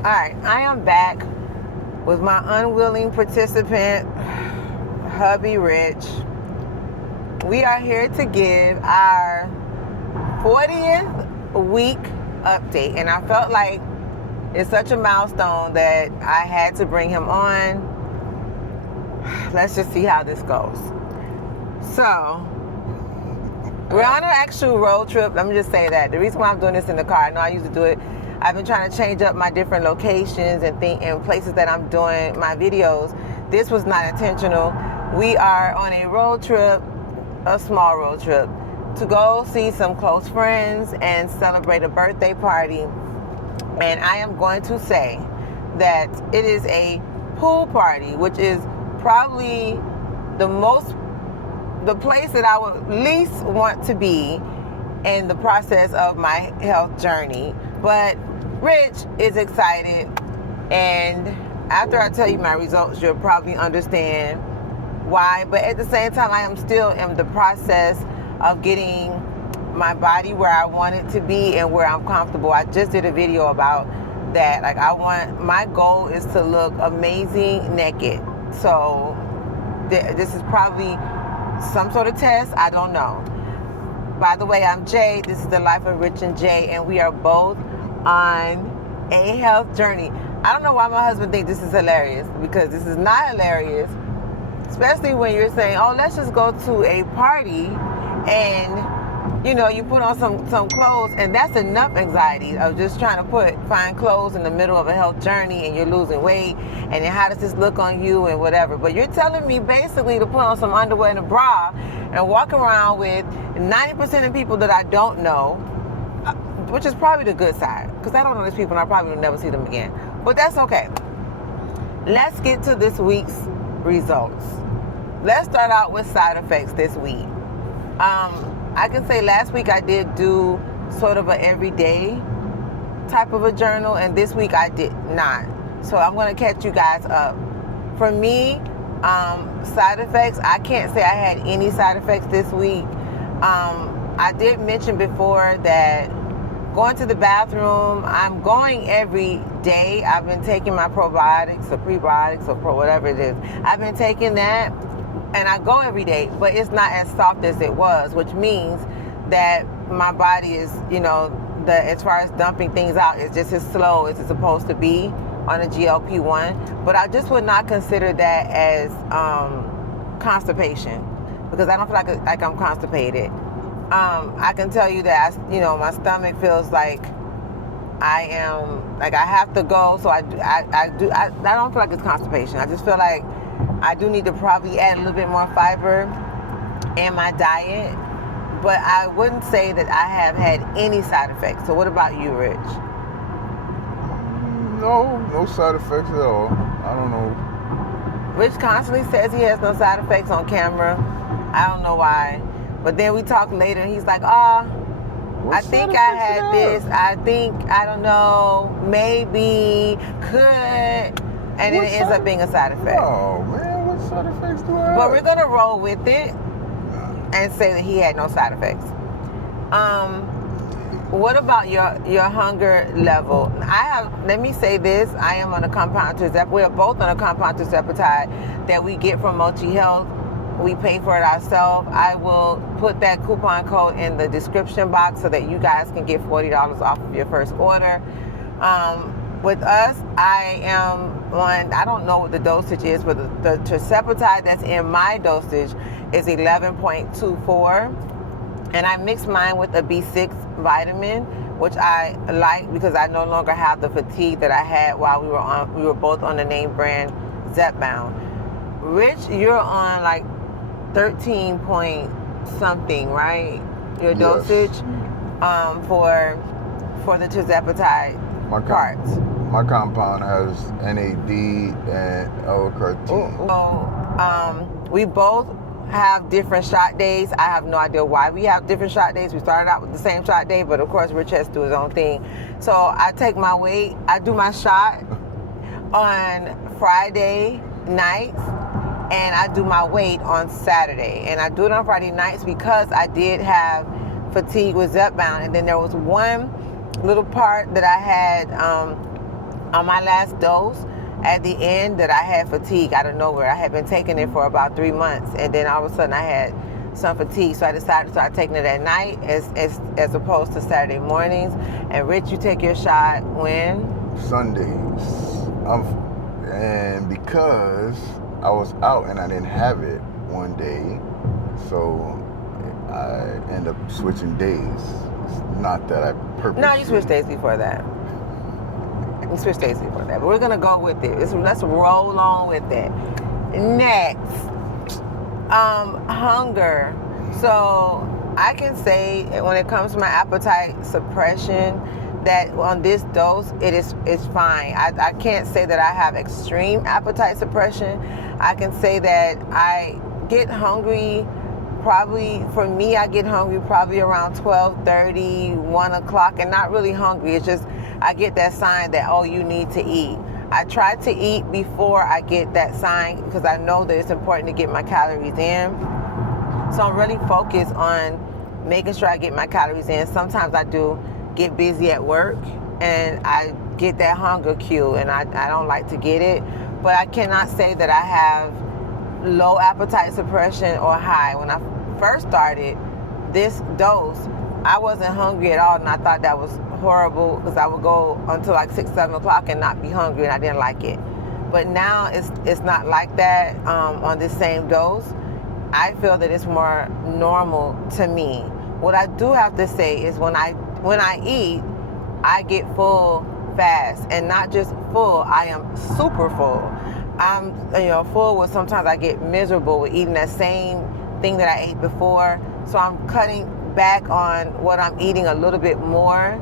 Alright, I am back with my unwilling participant, hubby Rich. We are here to give our 40th week update, and I felt like it's such a milestone that I had to bring him on. Let's just see how this goes. So, we're on an actual road trip. Let me just say that. The reason why I'm doing this in the car, I know I used to do it. I've been trying to change up my different locations and places that I'm doing my videos. This was not intentional. We are on a road trip, a small road trip, to go see some close friends and celebrate a birthday party. And I am going to say that it is a pool party, which is probably the place that I would least want to be in the process of my health journey. But Rich is excited, and after I tell you my results, you'll probably understand why. But at the same time, I am still in the process of getting my body where I want it to be and where I'm comfortable. I just did a video about that. Like, my goal is to look amazing naked. So this is probably some sort of test. I don't know. By the way, I'm Jay. This is the Life of Rich and Jay, and we are both on a health journey. I don't know why my husband thinks this is hilarious, because this is not hilarious, especially when you're saying, oh, let's just go to a party and, you know, you put on some clothes, and that's enough anxiety of just trying to find clothes in the middle of a health journey, and you're losing weight, and then how does this look on you and whatever. But you're telling me basically to put on some underwear and a bra and walk around with 90% of people that I don't know, which is probably the good side, because I don't know these people and I probably will never see them again. But that's okay. Let's get to this week's results. Let's start out with side effects this week. I can say last week I did do sort of an everyday type of a journal, and this week I did not. So I'm going to catch you guys up. For me, side effects, I can't say I had any side effects this week. I did mention before that going to the bathroom, I'm going every day. I've been taking my probiotics or prebiotics or whatever it is. I've been taking that, and I go every day, but it's not as soft as it was, which means that my body is, you know, as far as dumping things out, it's just as slow as it's supposed to be on a GLP-1. But I just would not consider that as constipation, because I don't feel like I'm constipated. I can tell you that, my stomach feels like I have to go, so I don't feel like it's constipation. I just feel like I do need to probably add a little bit more fiber in my diet, but I wouldn't say that I have had any side effects. So what about you, Rich? No side effects at all. I don't know. Rich constantly says he has no side effects on camera. I don't know why. But then we talk later, and he's like, I think I had this. I don't know, maybe, could. And then it ends up being a side effect. Oh, man, what side effects do I have? But we're going to roll with it and say that he had no side effects. What about your hunger level? Let me say this, I am on a compound tirzepatide. We're both on a compound tirzepatide that we get from Mochi Health. We pay for it ourselves. I will put that coupon code in the description box so that you guys can get $40 off of your first order. With us, I am on, I don't know what the dosage is, but the tirzepatide that's in my dosage is 11.24. And I mix mine with a B6 vitamin, which I like because I no longer have the fatigue that I had while we were both on the name brand Zepbound. Rich, you're on like 13 point something, right? Your dosage for the tirzepatide parts. My compound has NAD and L-carnitine. So we both have different shot days. I have no idea why we have different shot days. We started out with the same shot day, but of course Rich has to do his own thing. So I take my weight, I do my shot on Friday nights, and I do my weight on Saturday. And I do it on Friday nights because I did have fatigue with Zepbound. And then there was one little part that I had On my last dose, at the end that I had fatigue out of nowhere. I had been taking it for about 3 months, and then all of a sudden I had some fatigue, so I decided to start taking it at night as opposed to Saturday mornings. And Rich, you take your shot when? Sundays. And because I was out and I didn't have it one day, so I end up switching days. It's not that I purposely. No, you switched days before that. You switched days before that. But we're going to go with it. Let's roll on with it. Next. Hunger. So I can say when it comes to my appetite suppression that on this dose it's fine. I can't say that I have extreme appetite suppression. I can say that I get hungry probably, for me, I get hungry probably around 12:30, 1 o'clock, and not really hungry. It's just I get that sign that, oh, you need to eat. I try to eat before I get that sign because I know that it's important to get my calories in. So I'm really focused on making sure I get my calories in. Sometimes I do get busy at work and I get that hunger cue, and I don't like to get it. But I cannot say that I have low appetite suppression or high. When I first started this dose, I wasn't hungry at all, and I thought that was horrible because I would go until like 6, 7 o'clock and not be hungry, and I didn't like it. But now it's not like that on this same dose. I feel that it's more normal to me. What I do have to say is when I eat, I get full fast, and not just full, I am super full. I'm full with, sometimes I get miserable with eating that same thing that I ate before. So I'm cutting back on what I'm eating a little bit more,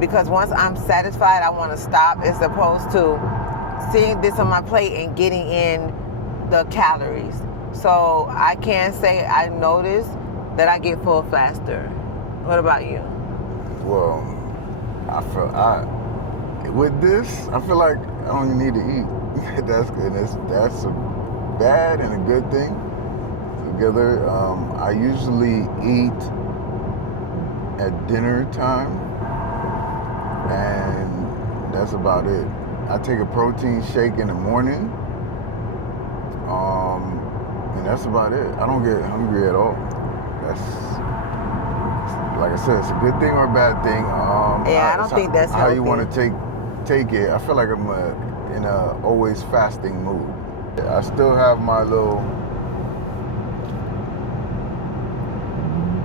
because once I'm satisfied, I want to stop, as opposed to seeing this on my plate and getting in the calories. So I can say I notice that I get full faster. What about you? Well, with this, I feel like I don't even need to eat. That's good. That's a bad and a good thing together. I usually eat at dinner time, and that's about it. I take a protein shake in the morning, and that's about it. I don't get hungry at all. That's, like I said, it's a good thing or a bad thing. I don't think that's how healthy. you want to take it. I feel like I'm in a always fasting mood. I still have my little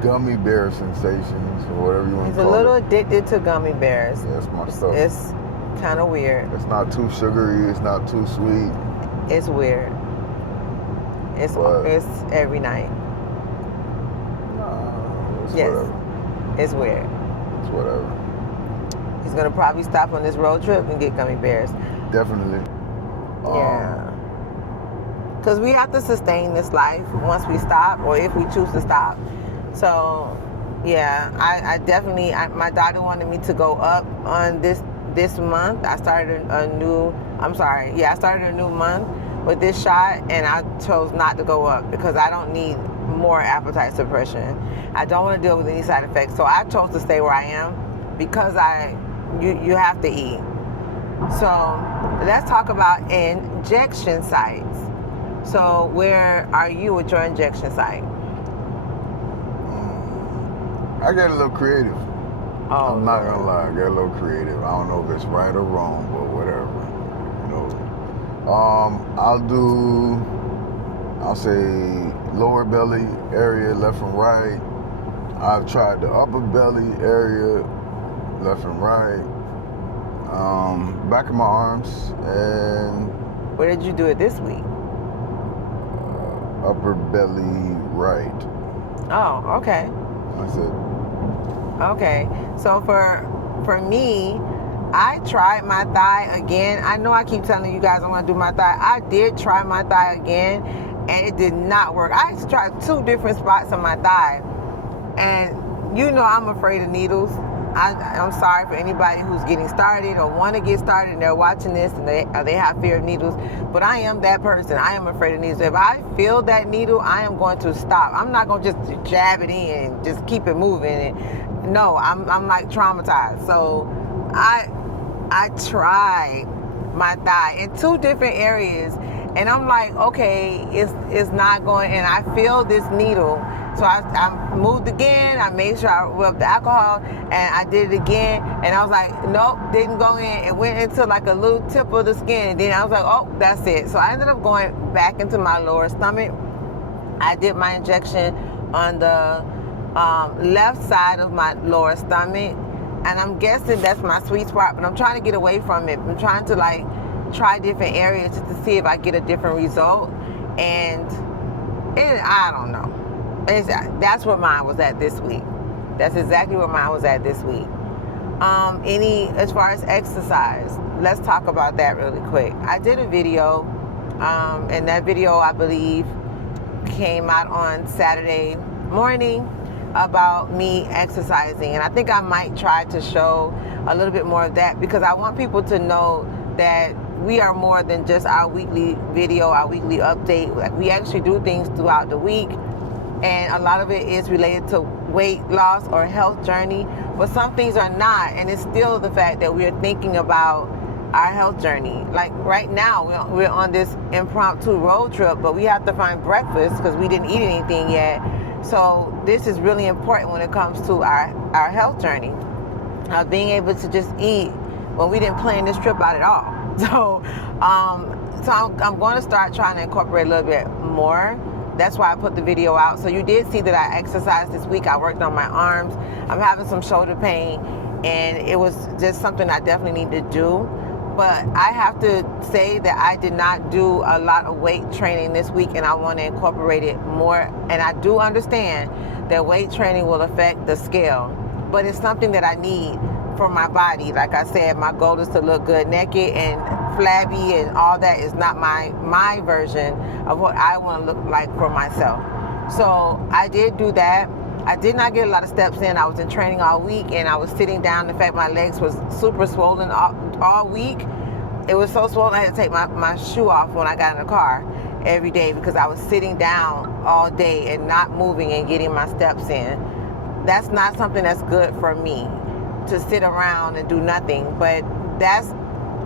gummy bear sensations, or whatever you want to He's call it. a little addicted to gummy bears. Yeah, that's my stuff. It's kind of weird. It's not too sugary. It's not too sweet. It's weird. It's every night. No, it's Yes. whatever. It's weird. It's whatever. He's gonna probably stop on this road trip and get gummy bears. Definitely. Yeah. Because we have to sustain this life once we stop, or if we choose to stop. So, yeah, I definitely, my doctor wanted me to go up on this month. I started a new month with this shot, and I chose not to go up because I don't need more appetite suppression. I don't want to deal with any side effects. So I chose to stay where I am because you have to eat. So let's talk about injection sites. So where are you with your injection site? I get a little creative. Oh, I'm not gonna lie, I get a little creative. I don't know if it's right or wrong, but whatever. I'll say lower belly area, left and right. I've tried the upper belly area, left and right. Back of my arms, and where did you do it this week? upper belly right. Oh, okay. That's it. Okay. So for me, I tried my thigh again. I know I keep telling you guys I want to do my thigh. I did try my thigh again, and it did not work. I tried 2 different spots on my thigh, and I'm afraid of needles. I'm sorry for anybody who's getting started or want to get started and they're watching this and they have fear of needles, but I am that person. I am afraid of needles. If I feel that needle, I am going to stop. I'm not going to just jab it in and just keep it moving. No, I'm like traumatized. So I tried my thigh in 2 different areas. And I'm like, okay, it's not going, and I feel this needle. So I moved again, I made sure I rubbed the alcohol, and I did it again, and I was like, nope, didn't go in. It went into like a little tip of the skin, and then I was like, oh, that's it. So I ended up going back into my lower stomach. I did my injection on the left side of my lower stomach, and I'm guessing that's my sweet spot, but I'm trying to get away from it. I'm trying to like try different areas just to see if I get a different result, and I don't know. That's where mine was at this week. That's exactly where mine was at this week. As far as exercise, let's talk about that really quick. I did a video, and that video, I believe, came out on Saturday morning about me exercising. And I think I might try to show a little bit more of that, because I want people to know that we are more than just our weekly video, our weekly update. Like, we actually do things throughout the week. And a lot of it is related to weight loss or health journey, but some things are not, and it's still the fact that we're thinking about our health journey. Like right now, we're on this impromptu road trip, but we have to find breakfast because we didn't eat anything yet. So this is really important when it comes to our health journey. Being able to just eat when we didn't plan this trip out at all. So I'm going to start trying to incorporate a little bit more. That's why I put the video out. So you did see that I exercised this week. I worked on my arms. I'm having some shoulder pain, and it was just something I definitely need to do. But I have to say that I did not do a lot of weight training this week, and I want to incorporate it more. And I do understand that weight training will affect the scale, but it's something that I need for my body. Like I said, my goal is to look good naked, and flabby and all that is not my version of what I want to look like for myself. So I did do that. I did not get a lot of steps in. I was in training all week, and I was sitting down. In fact, my legs was super swollen all week. It was so swollen I had to take my shoe off when I got in the car every day, because I was sitting down all day and not moving and getting my steps in. That's not something that's good for me, to sit around and do nothing. But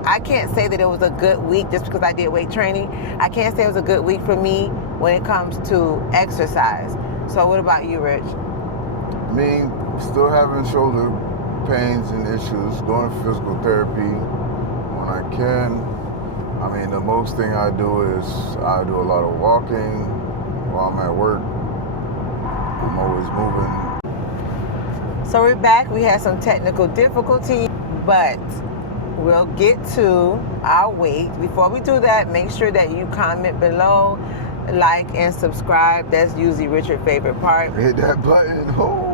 I can't say that it was a good week just because I did weight training. I can't say it was a good week for me when it comes to exercise. So what about you, Rich? Me, still having shoulder pains and issues, going to physical therapy when I can. I mean, the most thing I do is I do a lot of walking while I'm at work. I'm always moving. So we're back. We had some technical difficulty, but we'll get to our weight. Before we do that, make sure that you comment below, like, and subscribe. That's usually Richard's favorite part. Hit that button. Oh,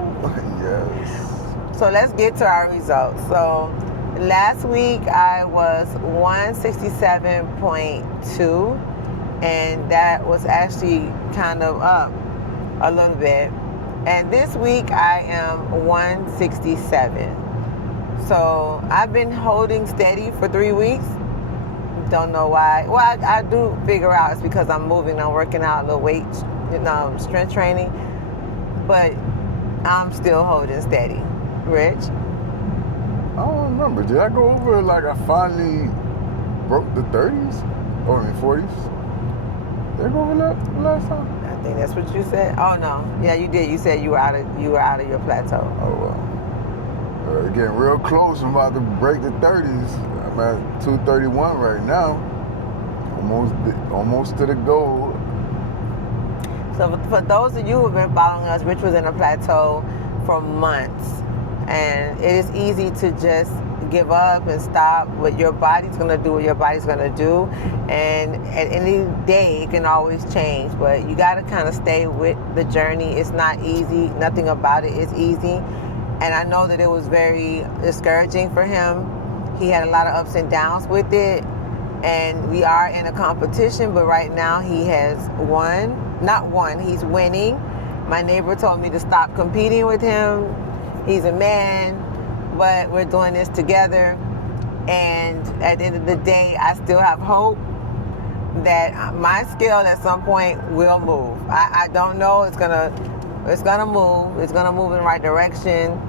yes. So let's get to our results. So last week I was 167.2, and that was actually kind of up a little bit. And this week I am 167. So I've been holding steady for 3 weeks. Don't know why. Well, I do figure out it's because I'm moving. I'm working out a little weight, strength training. But I'm still holding steady. Rich? I don't remember. Did I go over like I finally broke the 30s? Or 40s? Did I go over that last time? I think that's what you said. Oh no. Yeah, you did. You said you were out of your plateau. Oh well. Getting real close. I'm about to break the 30s. I'm at 231 right now. Almost to the goal. So for those of you who have been following us, Rich was in a plateau for months. And it is easy to just give up and stop. But your body's going to do what your body's going to do. And at any day, it can always change. But you got to kind of stay with the journey. It's not easy. Nothing about it is easy. And I know that it was very discouraging for him. He had a lot of ups and downs with it. And we are in a competition, but right now he has he's winning. My neighbor told me to stop competing with him. He's a man, but we're doing this together. And at the end of the day, I still have hope that my scale at some point will move. I don't know, it's gonna move. It's gonna move in the right direction.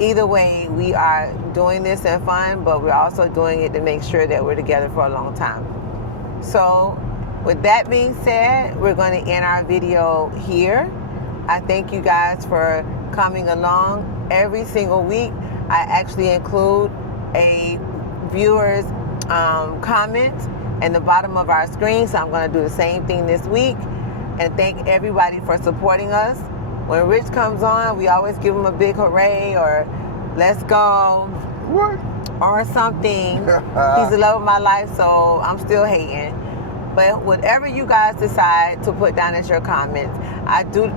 either way, we are doing this in fun, but we're also doing it to make sure that we're together for a long time. So with that being said, we're going to end our video here. I thank you guys for coming along every single week. I actually include a viewer's comment in the bottom of our screen, so I'm going to do the same thing this week. And thank everybody for supporting us. When Rich comes on, we always give him a big hooray or let's go. What? Or something. He's the love of my life, so I'm still hating. But whatever you guys decide to put down as your comments, I do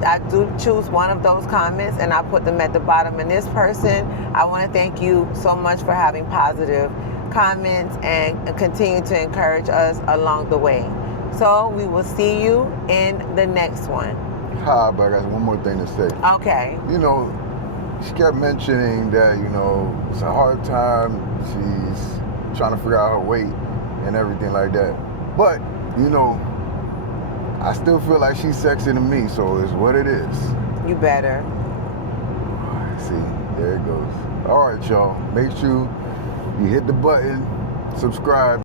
choose one of those comments and I put them at the bottom. And this person, I want to thank you so much for having positive comments and continue to encourage us along the way. So we will see you in the next one. Hi, but I got one more thing to say. Okay. You know, she kept mentioning that, you know, it's a hard time. She's trying to figure out her weight and everything like that. But, you know, I still feel like she's sexy to me, so it's what it is. You better. See, there it goes. All right, y'all. Make sure you hit the button, subscribe.